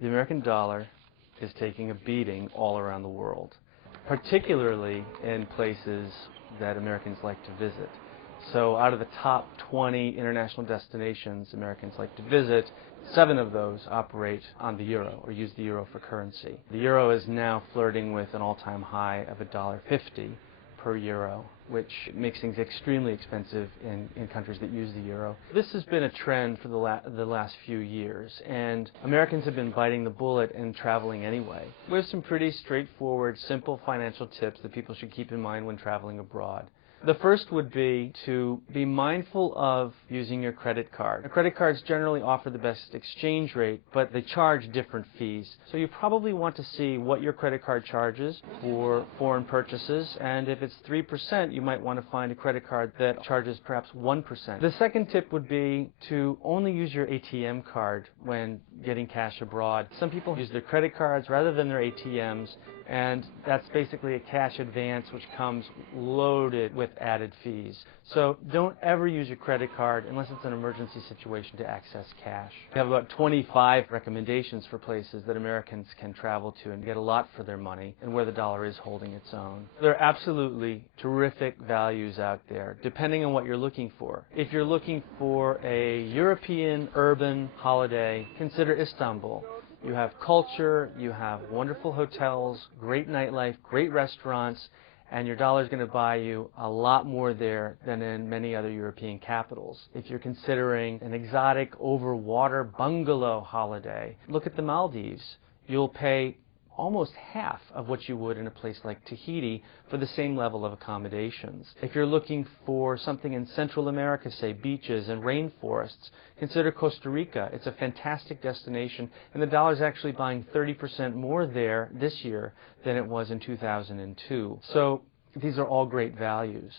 The American dollar is taking a beating all around the world, particularly in places that Americans like to visit. So out of the top 20 international destinations Americans like to visit, 7 of those operate on the euro or use the euro for currency. The euro is now flirting with an all-time high of $1.50 per euro, which makes things extremely expensive in countries that use the euro. This has been a trend for the last few years, and Americans have been biting the bullet and traveling anyway. We have some pretty straightforward, simple financial tips that people should keep in mind when traveling abroad. The first would be to be mindful of using your credit card. Credit cards generally offer the best exchange rate, but they charge different fees. So you probably want to see what your credit card charges for foreign purchases, and if it's 3%, you might want to find a credit card that charges perhaps 1%. The second tip would be to only use your ATM card when getting cash abroad. Some people use their credit cards rather than their ATMs, and that's basically a cash advance which comes loaded with added fees. So don't ever use your credit card unless it's an emergency situation to access cash. We have about 25 recommendations for places that Americans can travel to and get a lot for their money and where the dollar is holding its own. There are absolutely terrific values out there depending on what you're looking for. If you're looking for a European urban holiday, consider Istanbul. You have culture, you have wonderful hotels, great nightlife, great restaurants, and your dollar is going to buy you a lot more there than in many other European capitals. If you're considering an exotic over-water bungalow holiday, look at the Maldives. You'll pay almost half of what you would in a place like Tahiti for the same level of accommodations. If you're looking for something in Central America, say beaches and rainforests, consider Costa Rica. It's a fantastic destination, and the dollar is actually buying 30% more there this year than it was in 2002. So these are all great values.